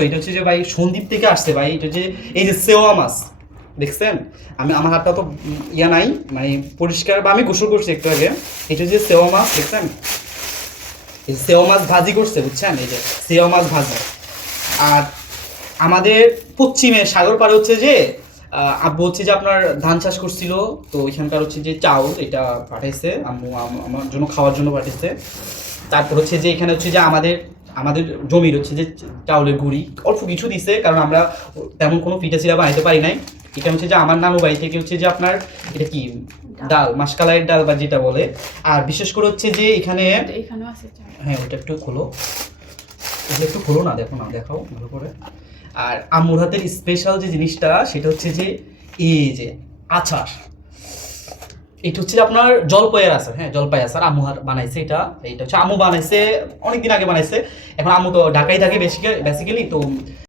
তো এটা হচ্ছে যে ভাই সন্দ্বীপ থেকে আসছে ভাই, এটা হচ্ছে এই যে সেওয়া মাছ দেখছেন, আমি আমার হাতটা তো ইয়া নাই মানে পরিষ্কার, বা আমি গোসল করছি একটু আগে। এটা হচ্ছে সেওয়া মাছ দেখছেন, এই সেওয়া মাছ ভাজি করছে বুঝছেন, এই যে সেওয়া মাছ ভাজি। আর আমাদের পশ্চিমে সাগর পাড়ে হচ্ছে যে আব্বু হচ্ছে যে আপনার ধান চাষ করছিল, তো ওইখানকার হচ্ছে যে চাউল এটা পাঠাইছে আম্মু আমার জন্য খাওয়ার জন্য পাঠাইছে। তারপর হচ্ছে যে এখানে হচ্ছে যে আমাদের আমাদের জমির হচ্ছে যে চাউলের গুঁড়ি অল্প কিছু দিছে, কারণ আমরা তেমন কোনো পিঠা চিরা বানাইতে পারি নাই। এটা হচ্ছে যে আমার নানু বাড়ি থেকে হচ্ছে যে আপনার এটা কি ডাল, মাসকালাইয়ের ডাল বা যেটা বলে। আর বিশেষ করে হচ্ছে যে এখানে এখানেও আছে চাল। হ্যাঁ ওটা একটু খোলো, ওটা একটু খোলো না, দেখো না, দেখাও ভালো করে। আর আম্মুর হাতের স্পেশাল যে জিনিসটা সেটা হচ্ছে যে এই যে আচার, এটা হচ্ছে আপনার জলপাইয়ের আচার। হ্যাঁ জলপাই আচার আম্মু বানাইছে, এটা এটা হচ্ছে আম্মু বানাইছে অনেকদিন আগে বানাইছে। এখন আম্মু তো ঢাকায় থাকে বেসিক্যালি, তো